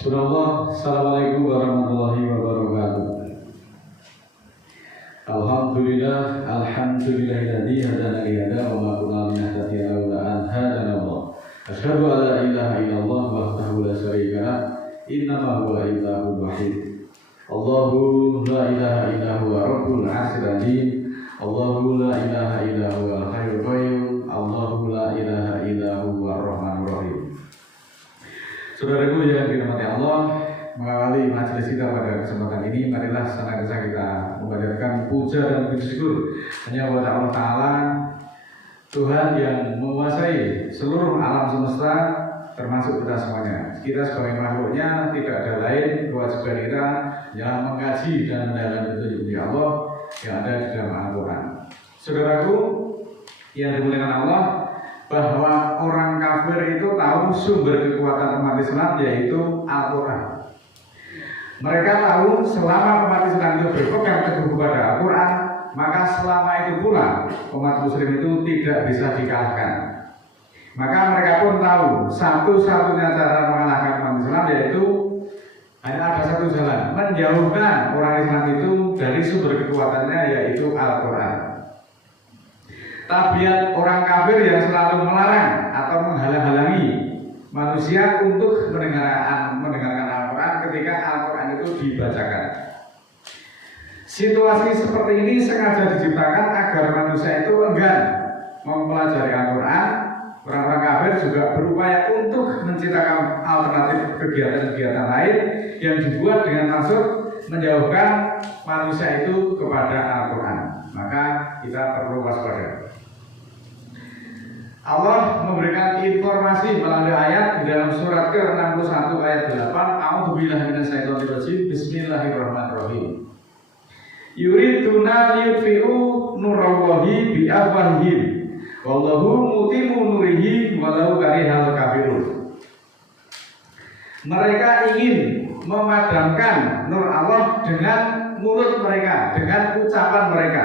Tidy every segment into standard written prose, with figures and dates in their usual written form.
Bismillah, Assalamualaikum warahmatullahi wabarakatuh. Alhamdulillah, alhamdulillahilladzi hadana li hada wa ma kunna linahtadiya laula an hadana Allah. Asyhadu an la ilaha illallah wahdahu la syarika lah, innama huwa ilahul wahid. Allahu la ilaha illa huwa rabbul arsyil azim. Allahu la ilaha illa huwal hayyul qayyum. Allahu la ilaha illa huwar rahmanur rahim. Saudaraku yang dirahmati Allah, mengawali majelis kita pada kesempatan ini, marilah senantiasa kita memanjatkan puja dan puji syukur hanya kepada Allah Ta'ala, Tuhan yang menguasai seluruh alam semesta, termasuk kita semuanya. Kita sebagai makhluknya tidak ada lain kewajiban kita yang mengkaji dan mendalami petunjuk Allah yang ada di dalam Al-Quran. Saudaraku yang dimuliakan Allah, bahwa orang kafir itu tahu sumber kekuatan umat Islam yaitu Al-Quran. Mereka tahu selama umat Islam itu berpegang teguh kepada Al-Quran, maka selama itu pula umat Muslim itu tidak bisa dikalahkan. Maka mereka pun tahu satu-satunya cara mengalahkan umat Islam yaitu hanya ada satu jalan, menjauhkan orang Islam itu dari sumber kekuatannya yaitu Al-Quran. Tabiat orang kafir yang selalu melarang atau menghalang-halangi manusia untuk mendengarkan Al-Quran ketika Al-Quran itu dibacakan. Situasi seperti ini sengaja diciptakan agar manusia itu enggan mempelajari Al-Quran. Orang-orang kafir juga berupaya untuk menciptakan alternatif kegiatan-kegiatan lain yang dibuat dengan maksud menjauhkan manusia itu kepada Al-Quran. Maka kita perlu waspada. Allah memberikan informasi melalui ayat di dalam surat ke-61 ayat 8. A'udzubillahi minasyaitonirrajim. Bismillahirrahmanirrahim. Yuriduna liyutfi'u nurallahi bi'afwahihim wallahu mutimmu nurihi walau karihal kafirun. Mereka ingin memadamkan nur Allah dengan mulut mereka, dengan ucapan mereka.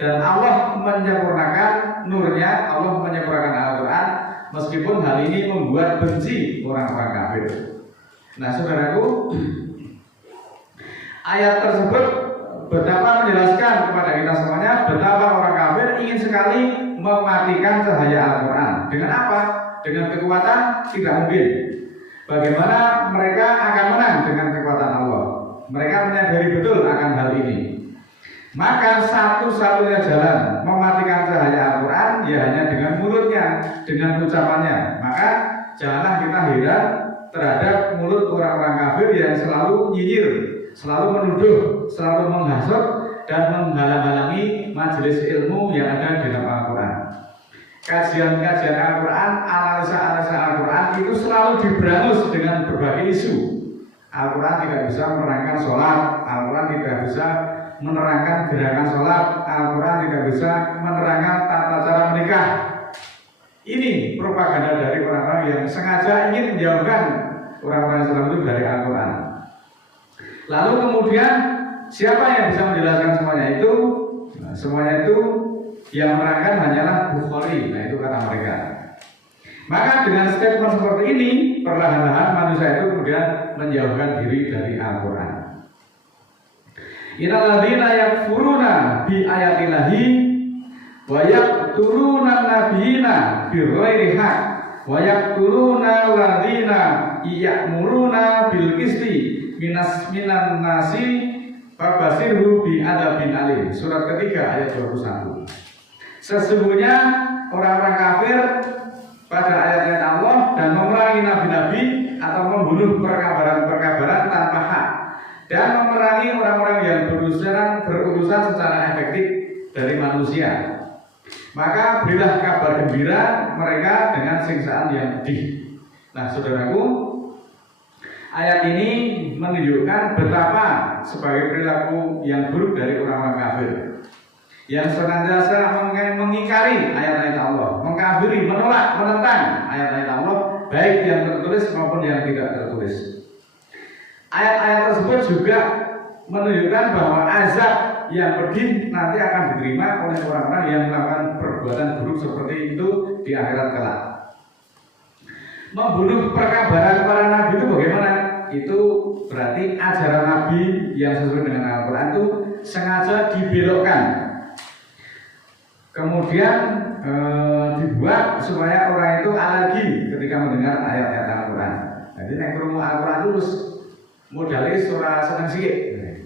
Dan Allah menyempurnakan nurnya, Allah menyempurnakan Al-Quran, meskipun hal ini membuat benci orang-orang kafir. Nah saudaraku, ayat tersebut betapa menjelaskan kepada kita semuanya betapa orang kafir ingin sekali mematikan cahaya Al-Quran. Dengan apa? Dengan kekuatan? Tidak mungkin. Bagaimana mereka akan menang dengan kekuatan Allah? Mereka menyadari betul akan hal ini. Maka satu-satunya jalan mematikan cahaya Al-Quran ya hanya dengan mulutnya, dengan ucapannya. Maka janganlah kita heran terhadap mulut orang-orang kafir yang selalu nyinyir, selalu menuduh, selalu menghasut dan menghalang-halangi majelis ilmu yang ada di dalam Al-Quran. Kajian-kajian Al-Quran, analisa-analisa Al-Quran itu selalu diberangus dengan berbagai isu. Al-Quran tidak bisa menerangkan sholat, Al-Quran tidak bisa menerangkan gerakan sholat, Al-Quran tidak bisa menerangkan tata cara menikah. Ini propaganda dari orang-orang yang sengaja ingin menjauhkan orang-orang Islam itu dari Al-Quran. Lalu kemudian siapa yang bisa menjelaskan semuanya itu? Nah, semuanya itu yang menerangkan hanyalah Bukhari. Nah itu kata mereka. Maka dengan statement seperti ini, perlahan-lahan manusia itu kemudian menjauhkan diri dari Al-Quran. Innalladzina yakfuruna bi ayatillahi wa yaqtuluna nabiyina bighairi haq wa yaqtuluna alladzina ya'muruna bil qisti minan nasi fabashirhu bi adzabin alim. Surat ketiga ayat 21. Sesungguhnya orang-orang kafir pada ayat-ayat Allah dan memerangi nabi-nabi atau membunuh perkabaran-perkabaran tanpa hak dan memerangi orang-orang yang berurusan secara efektif dari manusia. Maka berilah kabar gembira mereka dengan siksaan yang pedih. Nah saudaraku, ayat ini menunjukkan betapa sebagai perilaku yang buruk dari orang-orang kafir yang senantiasa mengingkari ayat-ayat Allah, mengkafiri, menolak, menentang ayat-ayat Allah, baik yang tertulis maupun yang tidak tertulis. Ayat-ayat tersebut juga menunjukkan bahwa azab yang pedih nanti akan diterima oleh orang-orang yang melakukan perbuatan buruk seperti itu di akhirat kelak. Membunuh perkabaran para nabi itu bagaimana? itu berarti ajaran Nabi yang sesuai dengan Al-Quran itu sengaja dibelokkan, kemudian dibuat supaya orang itu alergi ketika mendengar ayat-ayat Al-Quran. Jadi yang krungu Al-Quran terus modalnya surah seneng sikit.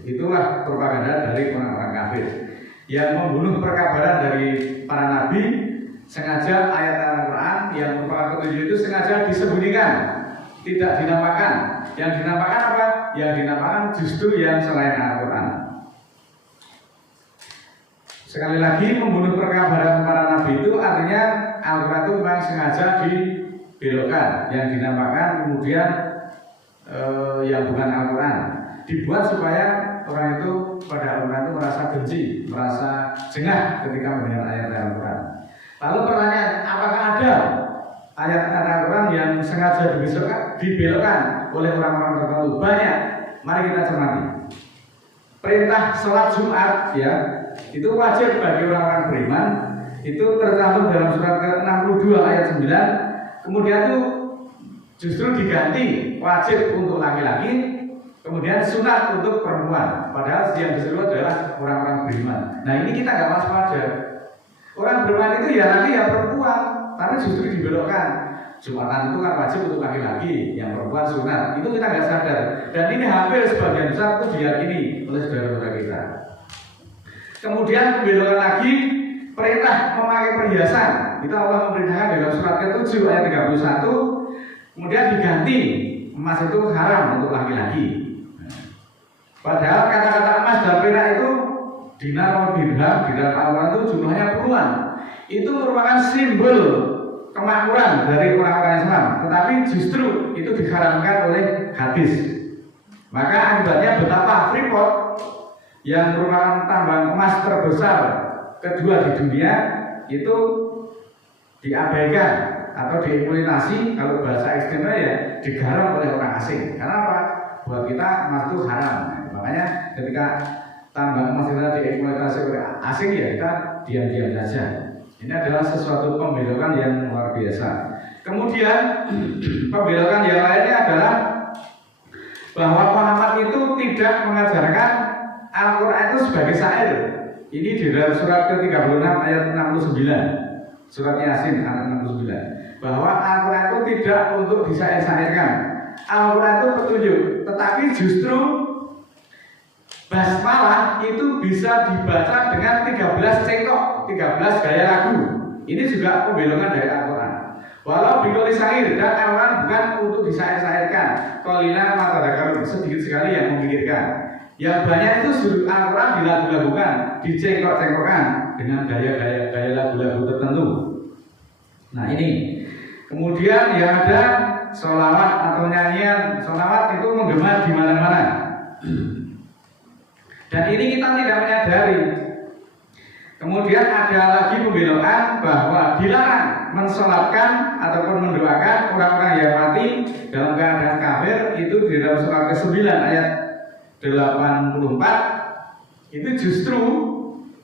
Itulah propaganda dari orang-orang kafir yang membunuh perkabaran dari para nabi. Sengaja ayat Al-Quran yang merupakan petunjuk itu sengaja disembunyikan, tidak dinamakan. Yang dinamakan apa? Yang dinamakan justru yang selain Al-Quran. Sekali lagi, membunuh perkabaran para nabi itu artinya Al-Quran itu memang sengaja dibelokkan. Yang dinamakan kemudian yang bukan Al-Quran dibuat supaya orang itu pada Al-Quran itu merasa benci, merasa jengah ketika mendengar ayat Al-Quran. Lalu pertanyaan, apakah ada ayat Al-Quran yang sengaja dibelokkan oleh orang-orang tertentu? Banyak. Mari kita cermati. Perintah sholat Jumat ya, itu wajib bagi orang-orang beriman. Itu tercantum dalam surat ke-62 ayat 9. Kemudian itu justru diganti wajib untuk laki-laki, kemudian sunat untuk perempuan. Padahal yang disuruh adalah orang-orang beriman. Nah ini kita nggak waspada. Orang beriman itu ya laki ya perempuan, tapi justru dibelokkan. Jumatan itu kan wajib untuk laki-laki, yang perempuan sunat. Itu kita nggak sadar. Dan ini hampir sebagian besar itu diyakini oleh saudara-saudara kita. Kemudian pembelokan lagi, perintah memakai perhiasan. Kita Allah memerintahkan dalam surat ke-7 ayat 31. Kemudian diganti, emas itu haram untuk laki-laki. Padahal kata-kata emas dan perak itu dinar atau dirham di dalam Al-Quran itu jumlahnya puluhan. Itu merupakan simbol kemakmuran dari orang-orang Islam, tetapi justru itu diharamkan oleh hadis. Maka akibatnya betapa Freeport yang merupakan tambang emas terbesar kedua di dunia itu diabaikan atau dieksploitasi, kalau bahasa ekstrimnya ya digarap oleh orang asing. Karena apa? Buat kita emas itu haram. Makanya ketika tambang emas itu dieksploitasi oleh asing ya kita diam-diam saja. Ini adalah sesuatu pembelokan yang luar biasa. Kemudian pembelokan yang lainnya adalah bahwa Muhammad itu tidak mengajarkan Al-Quran itu sebagai syair. Ini di dalam surat ke-36 ayat 69, surat Yasin ayat 69, bahwa Al-Quran itu tidak untuk disyair-syairkan. Al-Quran itu petunjuk, tetapi justru basmalah itu bisa dibaca dengan 13 cengkok, 13 gaya lagu. Ini juga pembelokan dari Al-Quran. Walau bikoli syair dan Al-Quran bukan untuk disyair-syairkan. Qalila matadakarun, sedikit sekali yang memikirkan. Yang banyak itu sudut Al-Quran dilagu-lagukan, dicengkok-cengkokkan dengan gaya lagu-lagu tertentu. Nah ini. Kemudian yang ada sholawat atau nyanyian. Sholawat itu menggema di mana-mana. Dan ini kita tidak menyadari. Kemudian ada lagi pembelokan bahwa dilarang mensolatkan ataupun mendoakan orang-orang yang mati dalam keadaan kafir. Itu di dalam surat ke-9 ayat 84. Itu justru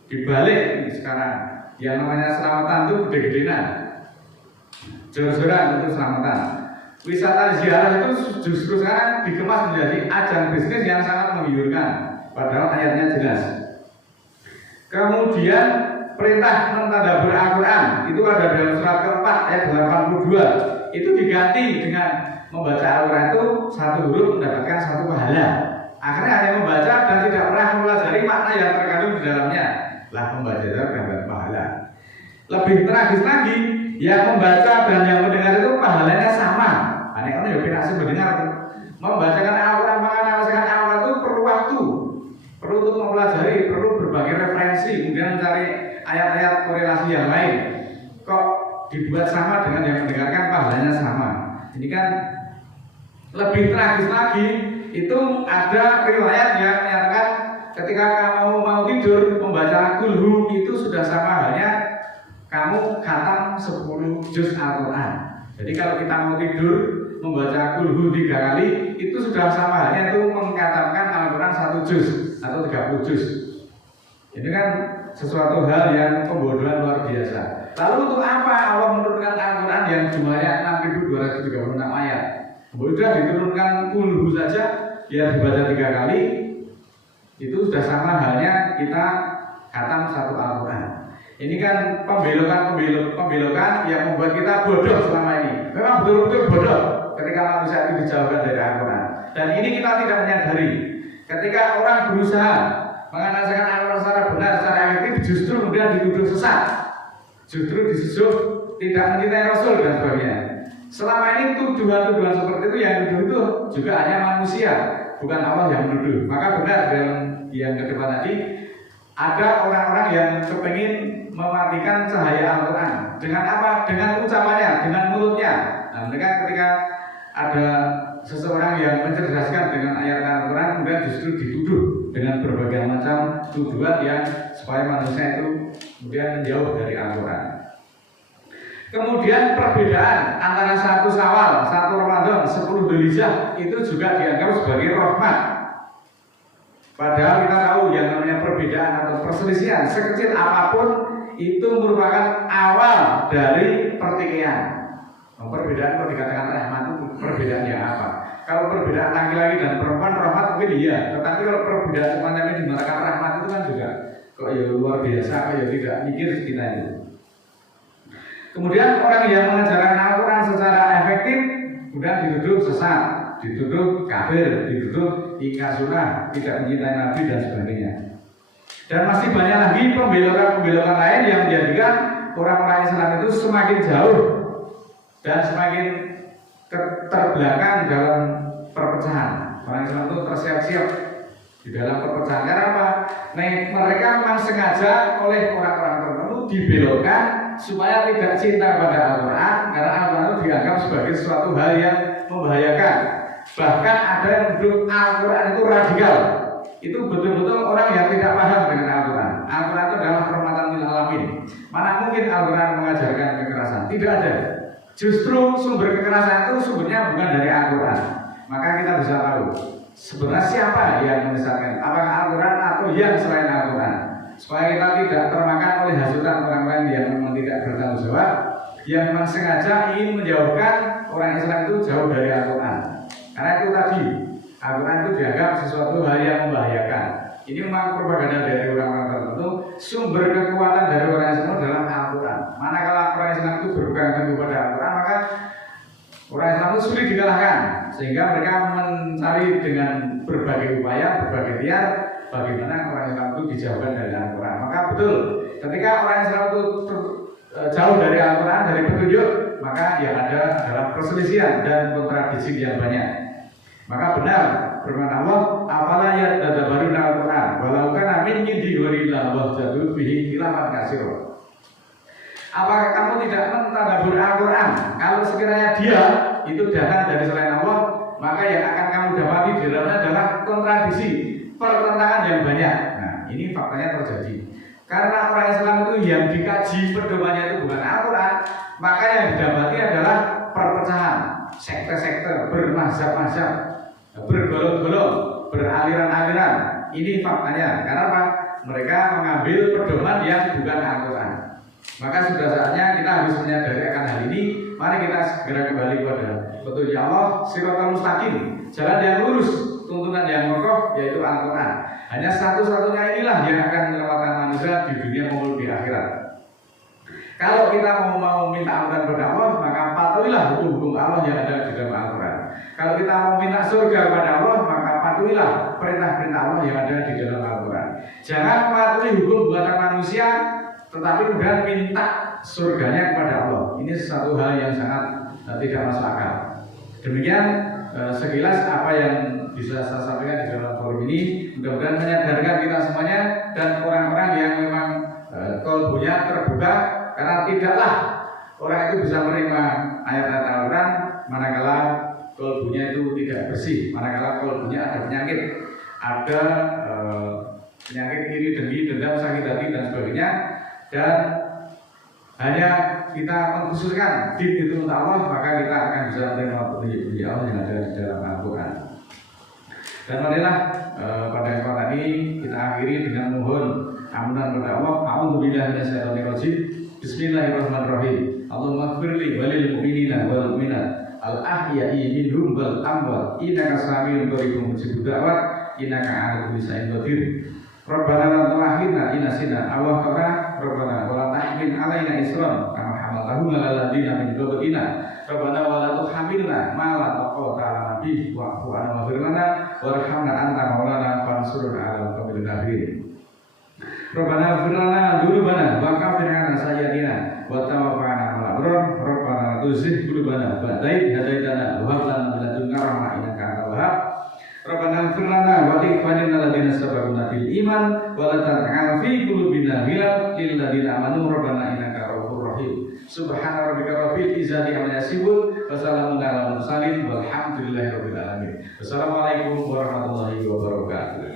dibalik sekarang. Yang namanya selamatan itu gede-gedean, jor-joran untuk selamatan. Wisata ziarah itu justru sekarang dikemas menjadi ajang bisnis yang sangat menggiurkan. Padahal ayatnya jelas. Kemudian perintah mentadabbur Al-Quran itu ada dalam surat ke-4 ayat 82. Itu diganti dengan membaca Al-Quran itu satu huruf mendapatkan satu pahala. Akhirnya hanya membaca dan tidak pernah mempelajari makna yang terkandung di dalamnya. Lah membaca itu dapat pahala. Lebih tragis lagi, yang membaca dan yang mendengar itu pahalanya sama. Aneh orang yang tidak mendengar itu. Membacakan Al-Quran, mengamalkan Al-Quran itu perlu waktu, perlu untuk mempelajari, perlu berbagai referensi, kemudian mencari ayat-ayat korelasi yang lain. Kok dibuat sama dengan yang mendengarkan pahalanya sama? Ini kan lebih tragis lagi. Itu ada riwayat yang menyatakan ketika kamu mau tidur membaca kulhu itu sudah sama halnya kamu khatam 10 juz Al-Quran. Jadi kalau kita mau tidur membaca kulhu 3 kali itu sudah sama halnya itu mengkatamkan Al-Quran 1 juz atau 30 juz. Ini kan sesuatu hal yang pembodohan luar biasa. Lalu untuk apa Allah menurunkan Al-Quran yang jumlahnya 6.236 ayat? Sudah diturunkan kulhu saja biar dibaca 3 kali, itu sudah sama halnya kita khatam satu Al-Quran. Ini kan pembelokan yang membuat kita bodoh selama ini. Memang betul-betul bodoh ketika manusia itu dijauhkan dari Al-Quran. Dan ini kita tidak menyadari. Ketika orang berusaha menganalisakan Al-Quran secara benar, secara efektif, justru kemudian dituduh sesat, justru dituduh tidak mencintai Rasul dan sebagainya. Selama ini tuduhan-tuduhan seperti itu yang dituduh itu juga hanya manusia, bukan Allah yang menuduh. Maka benar dalam yang ke depan tadi, ada orang-orang yang kepingin mematikan cahaya Al-Quran. Dengan apa? Dengan ucapannya, dengan mulutnya. Nah, mereka ketika ada seseorang yang mencerdaskan dengan ayat Al-Quran, kemudian justru dituduh dengan berbagai macam tuduhan yang supaya manusia itu kemudian menjauh dari Al-Quran. Kemudian perbedaan antara 1 Syawal, 1 Ramadan, 10 Dzulhijjah itu juga dianggap sebagai rahmat. Padahal kita tahu yang namanya perbedaan atau perselisihan sekecil apapun itu merupakan awal dari pertikaian. Perbedaan kalau dikatakan rahmat itu perbedaan yang apa? Kalau perbedaan laki-laki dan perempuan rahmat mungkin iya, tetapi kalau perbedaan semacam ini dimatakan rahmat itu kan juga kok ya luar biasa, kok ya tidak mikir kita itu. Kemudian orang yang mengajarkan Al-Quran secara efektif kemudian dituduh sesat, dituduh kafir, dituduh ingkar sunnah, tidak mencintai Nabi dan sebagainya. Dan masih banyak lagi pembelokan-pembelokan lain yang menjadikan orang-orang Islam itu semakin jauh dan semakin terbelakang dalam perpecahan. Orang Islam itu tersiap-siap di dalam perpecahan. Karena apa? Nah, mereka memang sengaja oleh orang-orang tertentu dibelokkan supaya tidak cinta pada Al-Quran, karena Al-Quran itu dianggap sebagai suatu hal yang membahayakan. Bahkan ada yang menuduh Al-Quran itu radikal. Itu betul-betul orang yang tidak paham dengan Al-Quran. Al-Quran itu adalah rahmatan lil alamin. Mana mungkin Al-Quran mengajarkan kekerasan? Tidak ada. Justru sumber kekerasan itu sumbernya bukan dari Al-Quran. Maka kita bisa tahu sebenarnya siapa yang menyesatkan, apakah Al-Quran atau yang selain Al-Quran, supaya kita tidak termakan oleh hasutan orang-orang yang memang tidak bertanggung jawab, yang memang sengaja ingin menjauhkan orang Islam itu jauh dari Al-Quran. Karena itu tadi, Al-Quran itu dianggap sesuatu hal yang membahayakan. Ini memang propaganda dari orang-orang tertentu. Sumber kekuatan dari orang Islam adalah Al-Quran. Manakala orang Islam itu berpegang teguh pada Al-Quran, maka orang Islam itu sulit dikalahkan. Sehingga mereka mencari dengan berbagai upaya, berbagai tiar, bagaimana orang Islam itu dijauhkan dari Al-Quran. Maka betul, ketika orang Islam itu jauh dari Al-Quran, dari petunjuk, maka yang ada adalah perselisihan dan kontradiksi yang banyak. Maka benar firman Allah, afala yatadabbaruna Al-Quran walau kana min indi ghairillah wajadu fihi ikhtilafan katsiran. Apakah kamu tidak mentadabbur Al-Quran? Kalau sekiranya dia itu datang dari selain Allah, maka yang akan kamu dapati di dalamnya adalah kontradiksi, pertentangan yang banyak. Nah, ini faktanya terjadi. Karena orang Islam itu yang dikaji pedomannya itu bukan Al-Quran, maka yang didapati adalah perpecahan, sekte-sekte, bermazhab-mazhab, bergolong-golong, beraliran-aliran. Ini faktanya. Karena apa? Mereka mengambil pedoman yang bukan Al-Quran. Maka sudah saatnya kita harus menyadari akan hal ini. Mari kita segera kembali kepada petunjuk Allah, siratal mustaqim, jalan yang lurus, tuntunan yang kokoh, yaitu Al-Quran. Hanya satu-satunya inilah yang akan menyelamatkan manusia di dunia maupun di akhirat. Kalau kita mau minta ampunan kepada Allah, maka patuhilah hukum-hukum Allah yang ada di dalam Al-Quran. Kalau kita mau minta surga kepada Allah, maka patuhilah perintah-perintah Allah yang ada di dalam Al-Quran. Jangan mematuhi hukum buatan manusia, tetapi kemudian minta surganya kepada Allah. Ini sesuatu hal yang sangat tidak masuk akal. Demikian sekilas apa yang bisa saya sampaikan di dalam forum ini. Mudah-mudahan menyadarkan kita semuanya dan orang-orang yang memang kalbunya terbuka, karena tidaklah orang itu bisa menerima ayat-ayat Al-Quran manakala kalbunya itu tidak bersih, manakala kalbunya ada penyakit, ada penyakit iri, dengki, dendam, sakit hati dan sebagainya. Dan hanya kita mengkhususkan din itu untuk Allah, maka kita akan bisa menerima petunjuk Allah yang ada di dalam Al-Quran. Dan marilah pada kesempatan ini kita akhiri dengan mohon ampunan kepada Allah. A'udzubillahi minasyaitonir rajim. Bismillahirrahmanirrahim. Allahumma ighfirli walil mu'minina wal mu'minat al-ahya'i minhum wal amwat innaka sami'un qaribun mujibud da'wat innaka 'ala kulli syai'in qadir. Rabbana la tu'akhidna in nasina aw akhtana Rabbana wa la tahmil 'alaina isran kama hamaltahu 'alal ladzina min qablina Rabbana wa la tuhamilna ma la taqata lana bihi wa'fu 'anna waghfir lana warhamna anta maulana fansurna 'alal qawmil kafirin. Rabbana ighfir lana dzunubana wa kaffir 'anna sayyi'atina wa tawaffana ma'al abrar. Rabbana la tuzigh qulubana ba'da idh hadaitana wa hab lana min ladunka rahmah innaka antal wahhab. Rabbana ighfir lana wa li ikhwanina alladziina sabaquna bil iman wa la taj'al fi qulubina ghillan lil ladziina amanu rabbana innaka ra'ufur rahim. Subhana rabbika rabbil izzati amma yasifun wa salamun 'alal mursalin walhamdulillahi rabbil alamin. Wassalamualaikum warahmatullahi wabarakatuh.